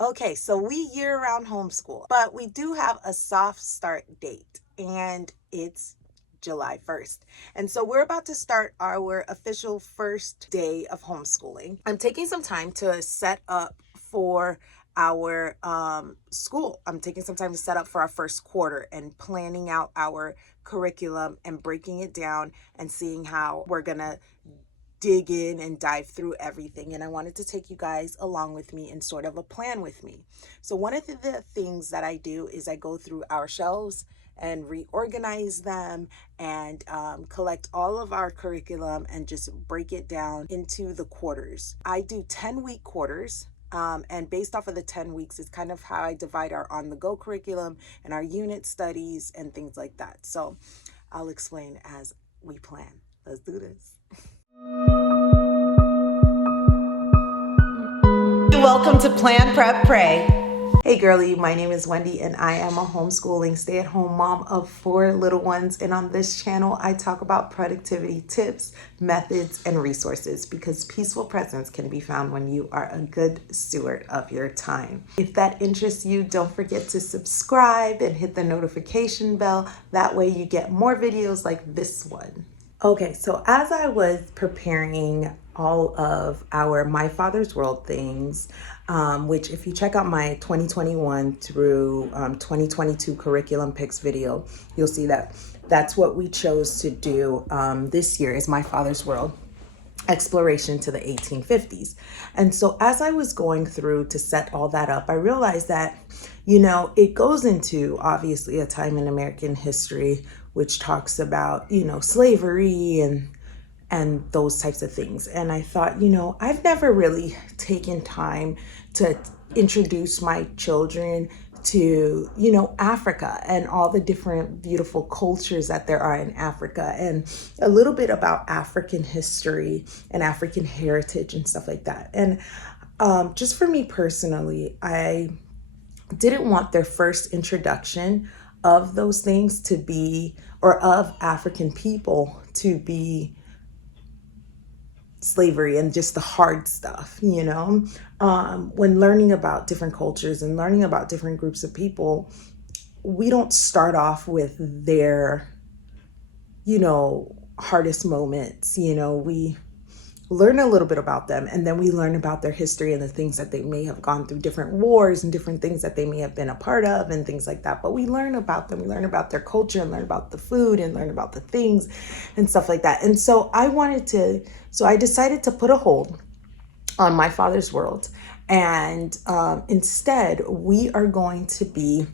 Okay, so we year-round homeschool, but we do have a soft start date, and it's July 1st. And so we're about to start our official first day of homeschooling. I'm taking some time to set up for our school. I'm taking some time to set up for our first quarter and planning out our curriculum and breaking it down and seeing how we're gonna dig in and dive through everything. And I wanted to take you guys along with me in sort of a plan with me. So, one of the things that I do is I go through our shelves and reorganize them and collect all of our curriculum and just break it down into the quarters. I do 10-week quarters. And based off of the 10 weeks is kind of how I divide our on the go curriculum and our unit studies and things like that. So I'll explain as we plan. Let's do this. Welcome to Plan, Prep, Pray. Hey girlie, my name is Wendy and I am a homeschooling stay-at-home mom of 4 little ones. And on this channel, I talk about productivity tips, methods, and resources because peaceful presence can be found when you are a good steward of your time. If that interests you, don't forget to subscribe and hit the notification bell. That way you get more videos like this one. Okay, so as I was preparing all of our My Father's World things, which if you check out my 2021 through 2022 curriculum picks video, you'll see that that's what we chose to do this year is My Father's World exploration to the 1850s. And so as I was going through to set all that up, I realized that, it goes into obviously a time in American history which talks about, slavery and those types of things. And I thought, I've never really taken time to introduce my children to, Africa and all the different beautiful cultures that there are in Africa and a little bit about African history and African heritage and stuff like that. And just for me personally, I didn't want their first introduction of those things to be, or of African people to be slavery and just the hard stuff, when learning about different cultures and learning about different groups of people, we don't start off with their, hardest moments. We learn a little bit about them and then we learn about their history and the things that they may have gone through, different wars and different things that they may have been a part of and things like that. But we learn about them, we learn about their culture and learn about the food and learn about the things and stuff like that. And so I decided to put a hold on My Father's World. And instead, we are going to be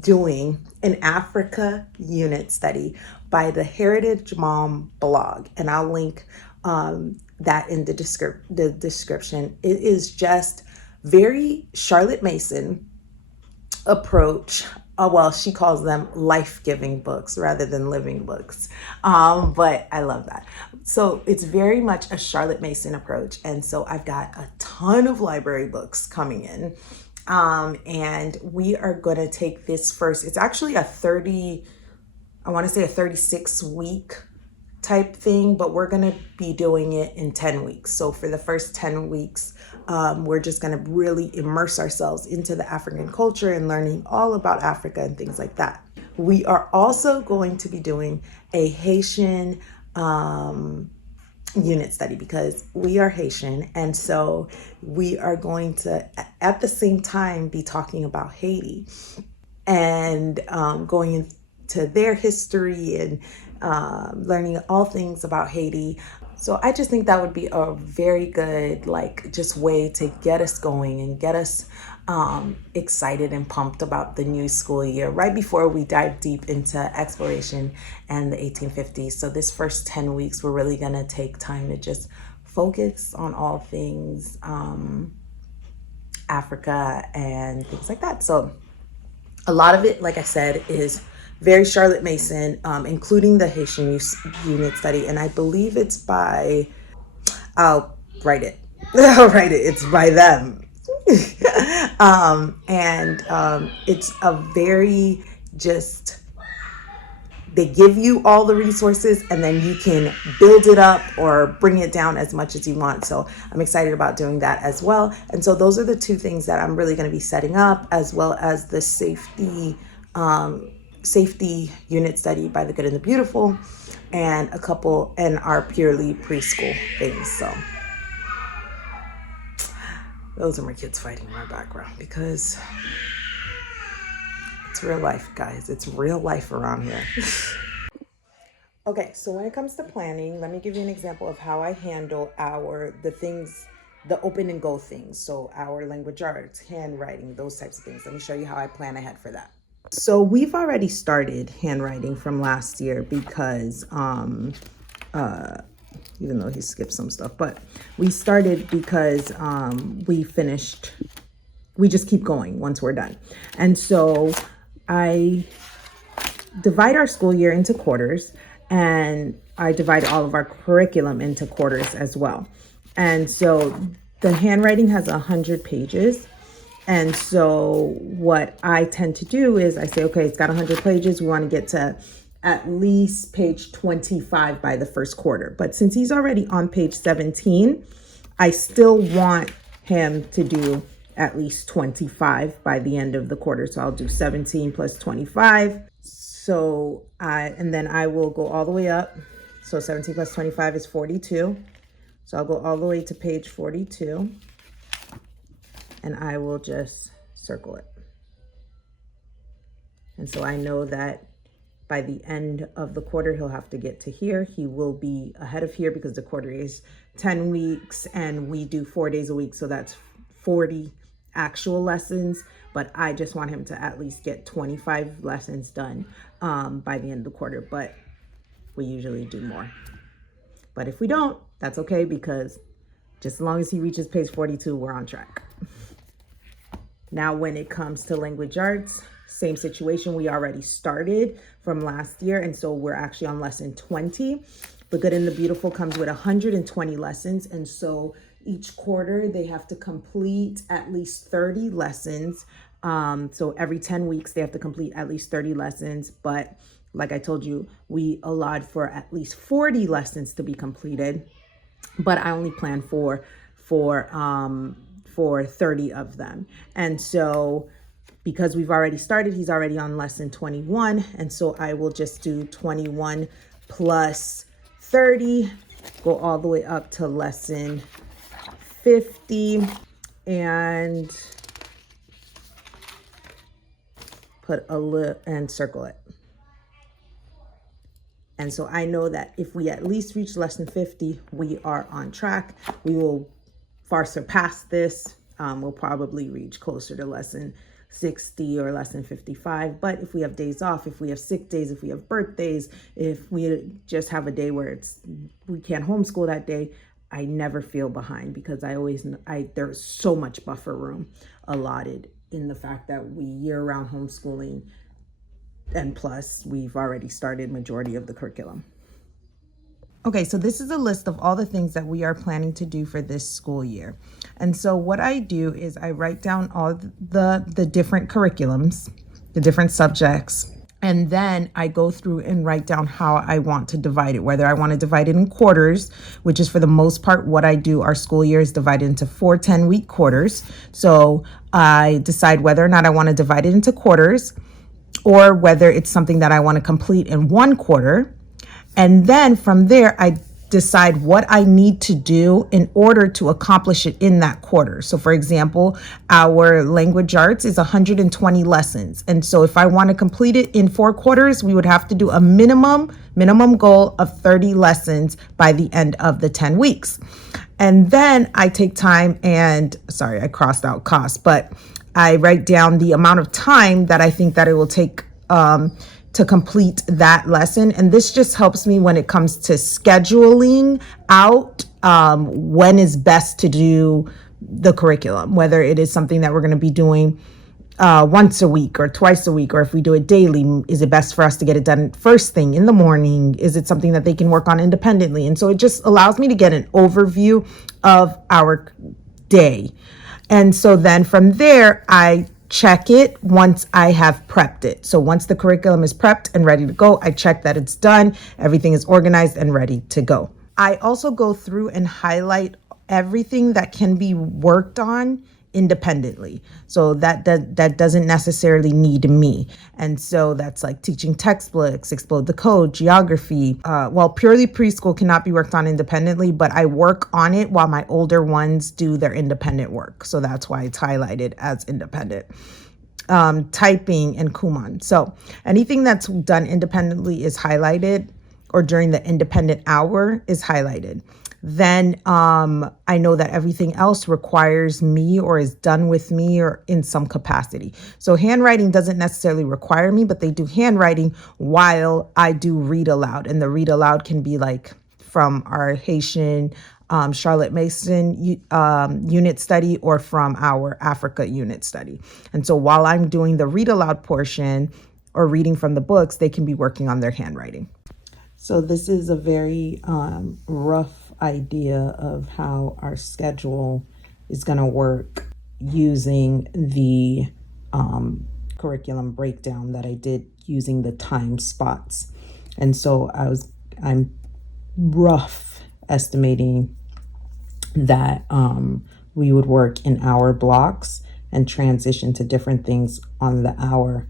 doing an Africa unit study by the Heritage Mom blog. And I'll link that in the description. It is just very Charlotte Mason approach. Well, she calls them life-giving books rather than living books. But I love that. So it's very much a Charlotte Mason approach. And so I've got a ton of library books coming in. And we are going to take this first. It's actually a 36 week type thing, but we're going to be doing it in 10 weeks. So for the first 10 weeks, we're just going to really immerse ourselves into the African culture and learning all about Africa and things like that. We are also going to be doing a Haitian unit study because we are Haitian. And so we are going to, at the same time, be talking about Haiti and going into their history and learning all things about Haiti. So I just think that would be a very good, just way to get us going and get us excited and pumped about the new school year right before we dive deep into exploration and the 1850s. So this first 10 weeks, we're really going to take time to just focus on all things Africa and things like that. So a lot of it, like I said, is very Charlotte Mason, including the Haitian unit study. And I believe it's by, I'll write it. It's by them. And it's a very just they give you all the resources, and then you can build it up or bring it down as much as you want. So I'm excited about doing that as well. And so those are the two things that I'm really going to be setting up, as well as the safety unit study by the good and the beautiful, and a couple and our purely preschool things. So those are my kids fighting in my background, because it's real life, guys. It's real life around here. Okay, so when it comes to planning, let me give you an example of how I handle the open and go things. So our language arts, handwriting, those types of things. Let me show you how I plan ahead for that. So we've already started handwriting from last year because, even though he skipped some stuff, but we started because we just keep going once we're done. And so I divide our school year into quarters, and I divide all of our curriculum into quarters as well. And so the handwriting has 100 pages. And so what I tend to do is I say, okay, it's got 100 pages. We want to get to at least page 25 by the first quarter. But since he's already on page 17, I still want him to do at least 25 by the end of the quarter. So I'll do 17 plus 25. And then I will go all the way up. So 17 plus 25 is 42. So I'll go all the way to page 42, and I will just circle it. And so I know that by the end of the quarter, he'll have to get to here. He will be ahead of here because the quarter is 10 weeks and we do 4 days a week. So that's 40 actual lessons, but I just want him to at least get 25 lessons done by the end of the quarter, but we usually do more. But if we don't, that's okay, because just as long as he reaches page 42, we're on track. Now, when it comes to language arts, same situation. We already started from last year, and so we're actually on lesson 20. The Good and the Beautiful comes with 120 lessons, and so each quarter they have to complete at least 30 lessons. So every 10 weeks they have to complete at least 30 lessons. But like I told you, we allowed for at least 40 lessons to be completed, but I only plan for 30 of them. And so because we've already started, he's already on lesson 21. And so I will just do 21 plus 30, go all the way up to lesson 50, and put and circle it. And so I know that if we at least reach lesson 50, we are on track. We will far surpass this. We'll probably reach closer to lesson 60 or lesson 55. But if we have days off, if we have sick days, if we have birthdays, if we just have a day where we can't homeschool that day, I never feel behind, because there's so much buffer room allotted in the fact that we year-round homeschooling, and plus we've already started majority of the curriculum. Okay, so this is a list of all the things that we are planning to do for this school year. And so what I do is I write down all the different curriculums, the different subjects, and then I go through and write down how I want to divide it, whether I want to divide it in quarters, which is for the most part what I do. Our school year is divided into 4 10-week quarters. So I decide whether or not I want to divide it into quarters, or whether it's something that I want to complete in one quarter. And then from there, I decide what I need to do in order to accomplish it in that quarter. So for example, our language arts is 120 lessons. And so if I want to complete it in 4 quarters, we would have to do a minimum goal of 30 lessons by the end of the 10 weeks. And then I take time I crossed out cost, but I write down the amount of time that I think that it will take to complete that lesson. And this just helps me when it comes to scheduling out when is best to do the curriculum, whether it is something that we're going to be doing once a week or twice a week, or if we do it daily, is it best for us to get it done first thing in the morning? Is it something that they can work on independently? And so it just allows me to get an overview of our day. And so then from there, I check it once I have prepped it. So once the curriculum is prepped and ready to go, I check that it's done, everything is organized and ready to go. I also go through and highlight everything that can be worked on independently. So that doesn't necessarily need me. And so that's like teaching textbooks, explode the code, geography. Purely preschool cannot be worked on independently, but I work on it while my older ones do their independent work. So that's why it's highlighted as independent. Typing and Kumon. So anything that's done independently is highlighted, or during the independent hour is highlighted. Then I know that everything else requires me or is done with me or in some capacity. So handwriting doesn't necessarily require me, but they do handwriting while I do read aloud. And the read aloud can be like from our Haitian Charlotte Mason unit study, or from our Africa unit study. And so while I'm doing the read aloud portion or reading from the books, they can be working on their handwriting. So this is a very rough idea of how our schedule is going to work using the curriculum breakdown that I did using the time spots. And so I'm rough estimating that we would work in hour blocks and transition to different things on the hour.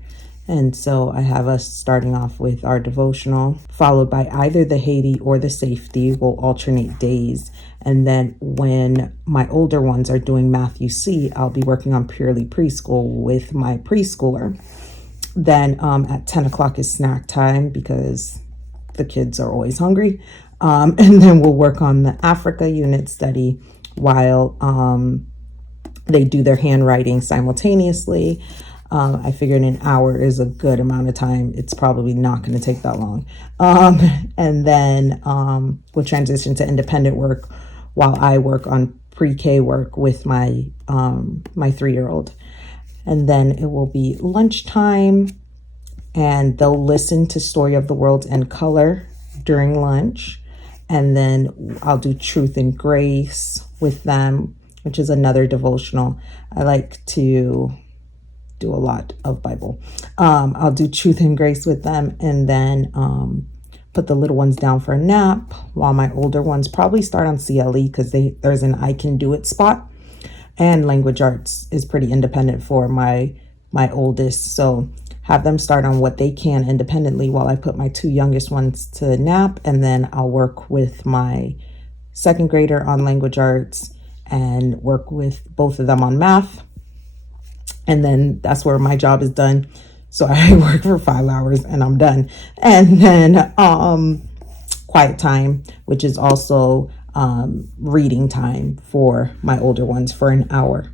And so I have us starting off with our devotional, followed by either the Haiti or the safety. We'll alternate days. And then when my older ones are doing Matthew C, I'll be working on purely preschool with my preschooler. Then at 10 o'clock is snack time because the kids are always hungry. And then we'll work on the Africa unit study while they do their handwriting simultaneously. I figured an hour is a good amount of time. It's probably not going to take that long. And then we'll transition to independent work while I work on pre-K work with my 3-year-old. And then it will be lunchtime, and they'll listen to Story of the World and color during lunch. And then I'll do Truth and Grace with them, which is another devotional. I like to do a lot of Bible. I'll do Truth and Grace with them, and then put the little ones down for a nap while my older ones probably start on CLE because there's an I can do it spot. And language arts is pretty independent for my oldest. So have them start on what they can independently while I put my 2 youngest ones to nap. And then I'll work with my 2nd grader on language arts and work with both of them on math. And then that's where my job is done. So I work for 5 hours and I'm done. And then quiet time, which is also reading time for my older ones for an hour.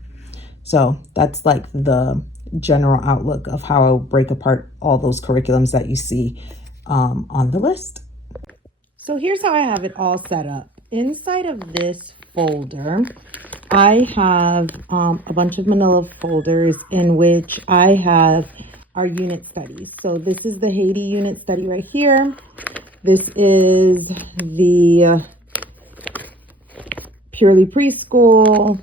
So that's like the general outlook of how I'll break apart all those curriculums that you see on the list. So here's how I have it all set up. Inside of this folder, I have a bunch of manila folders in which I have our unit studies. So this is the Haiti unit study right here. This is the purely preschool.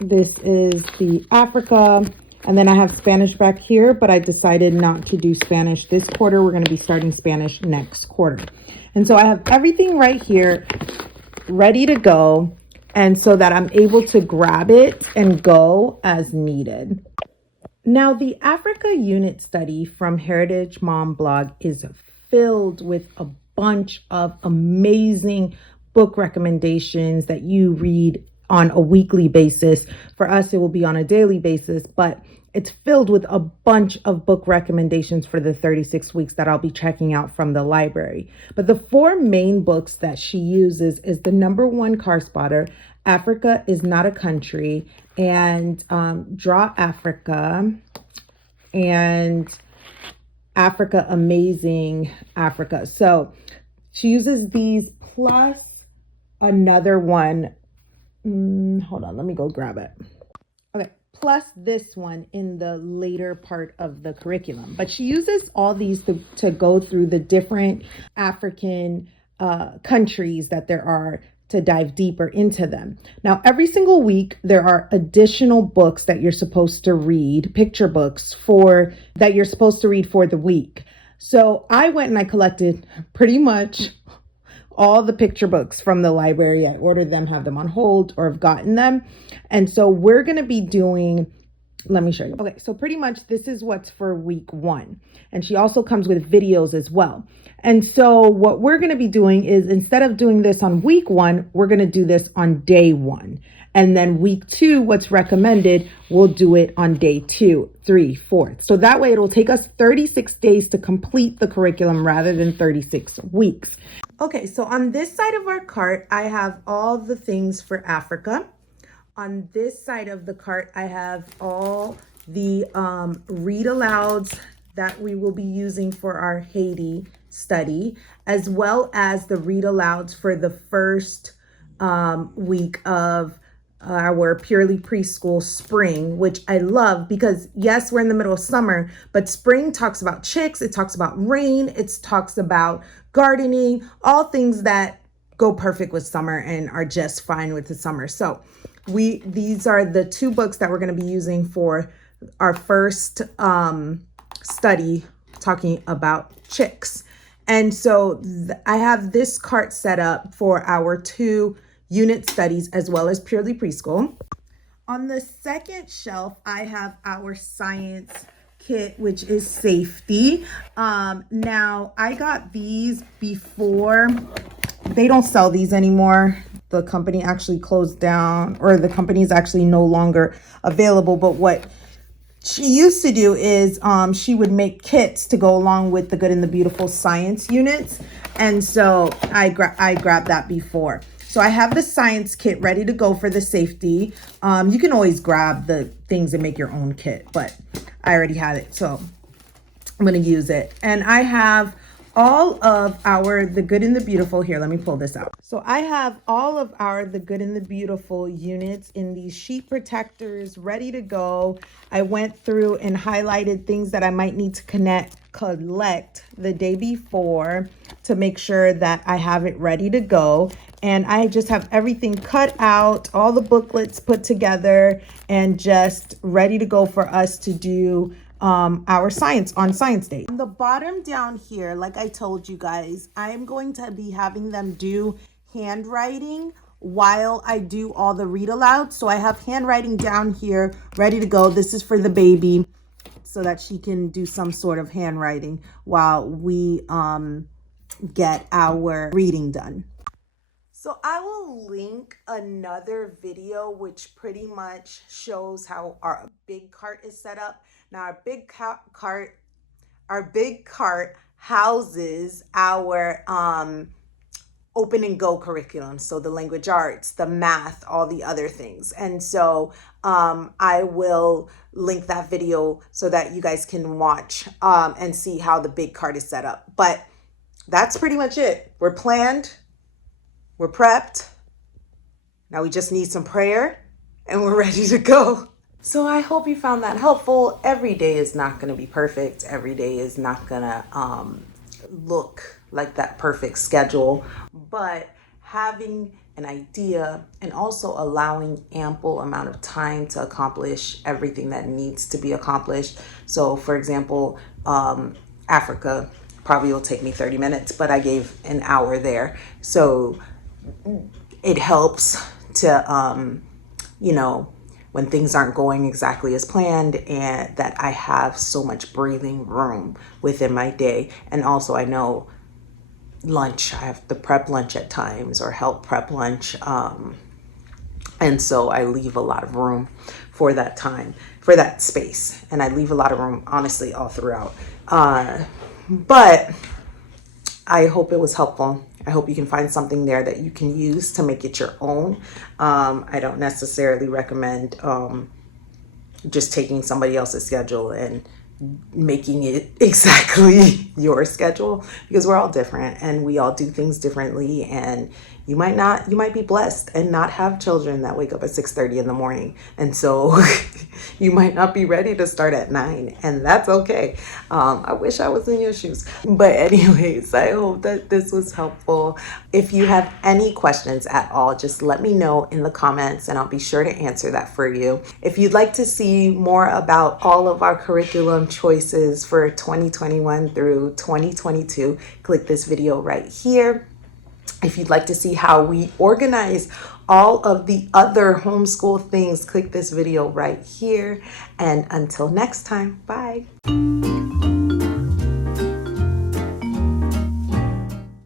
This is the Africa. And then I have Spanish back here, but I decided not to do Spanish this quarter. We're going to be starting Spanish next quarter. And so I have everything right here ready to go, and so that I'm able to grab it and go as needed. Now, the Africa unit study from Heritage Mom blog is filled with a bunch of amazing book recommendations that you read on a weekly basis. For us, it will be on a daily basis, but it's filled with a bunch of book recommendations for the 36 weeks that I'll be checking out from the library. But the 4 main books that she uses is the #1 car spotter, Africa is Not a Country, and Draw Africa, and Africa Amazing Africa. So she uses these plus another one. Hold on, let me go grab it. Okay, plus this one in the later part of the curriculum. But she uses all these to go through the different African countries that there are, to dive deeper into them. Now, every single week, there are additional books that you're supposed to read, picture books that you're supposed to read for the week. So I went and I collected pretty much all the picture books from the library. I ordered them, have them on hold, or have gotten them. And so we're going to be doing, let me show you. Okay, so pretty much this is what's for week 1. And she also comes with videos as well. And so what we're going to be doing is, instead of doing this on week 1, we're going to do this on day 1. And then week 2, what's recommended, we'll do it on day 2, 3, 4. So that way it'll take us 36 days to complete the curriculum rather than 36 weeks. Okay, so on this side of our cart, I have all the things for Africa. On this side of the cart, I have all the read alouds that we will be using for our Haiti study, as well as the read alouds for the first week of our purely preschool spring, which I love because yes, we're in the middle of summer, but spring talks about chicks, it talks about rain, it talks about gardening, all things that go perfect with summer and are just fine with the summer. So these are the 2 books that we're going to be using for our first study talking about chicks. And so I have this cart set up for our 2 unit studies as well as purely preschool. On the second shelf, I have our science kit, which is safety. Now I got these before. They don't sell these anymore. The company actually closed down, or the company is actually no longer available. But what she used to do is she would make kits to go along with the Good and the Beautiful science units. And so I grabbed that before. So I have the science kit ready to go for the safety. You can always grab the things and make your own kit, but I already had it, so I'm going to use it. And I have all of the Good and the Beautiful here. Let me pull this out. So I have all of the Good and the Beautiful units in these sheet protectors ready to go. I went through and highlighted things that I might need to collect the day before to make sure that I have it ready to go. And I just have everything cut out, all the booklets put together, and just ready to go for us to do our science on Science Day. On the bottom down here, like I told you guys, I'm going to be having them do handwriting while I do all the read aloud. So I have handwriting down here ready to go. This is for the baby so that she can do some sort of handwriting while we get our reading done. So I will link another video which pretty much shows how our big cart is set up. Now our big cart houses our open and go curriculum. So the language arts, the math, all the other things. And so I will link that video so that you guys can watch and see how the big cart is set up. But that's pretty much it. We're planned. We're prepped. Now we just need some prayer and we're ready to go. So I hope you found that helpful. Every day is not going to be perfect. Every day is not going to look like that perfect schedule, but having an idea and also allowing ample amount of time to accomplish everything that needs to be accomplished. So for example, Africa probably will take me 30 minutes, but I gave an hour there. So it helps to, when things aren't going exactly as planned, and that I have so much breathing room within my day. And also I know lunch, I have to prep lunch at times or help prep lunch. And so I leave a lot of room for that time, for that space. And I leave a lot of room, honestly, all throughout. But I hope it was helpful. I hope you can find something there that you can use to make it your own. I don't necessarily recommend just taking somebody else's schedule and making it exactly your schedule, because we're all different and we all do things differently. And you might be blessed and not have children that wake up at 6:30 in the morning. And so You might not be ready to start at 9, and that's okay. I wish I was in your shoes. But anyways, I hope that this was helpful. If you have any questions at all, just let me know in the comments and I'll be sure to answer that for you. If you'd like to see more about all of our curriculum choices for 2021 through 2022, click this video right here. If you'd like to see how we organize all of the other homeschool things, click this video right here. And until next time, bye.